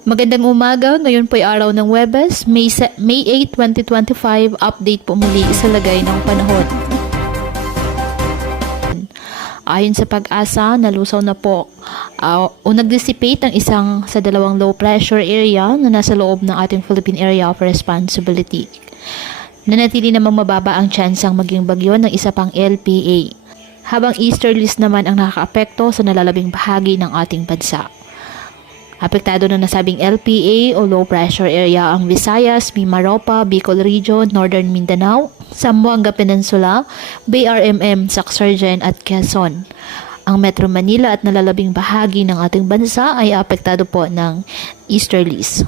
Magandang umaga, ngayon po ay araw ng Huwebes, May 8, 2025, update po muli sa lagay ng panahon. Ayon sa pag-asa, nalusaw na po o nag-dissipate ang isang sa dalawang low pressure area na nasa loob ng ating Philippine Area of Responsibility. Nanatili namang mababa ang tsansang maging bagyo ng isa pang LPA, habang easterlies naman ang nakakaapekto sa nalalabing bahagi ng ating bansa. Apektado na nasabing LPA o low pressure area ang Visayas, Mimaropa, Bicol Region, Northern Mindanao, Zamboanga Peninsula, BRMM, Sacsayhuaman at Quezon. Ang Metro Manila at nalalabing bahagi ng ating bansa ay apektado po ng easterlies.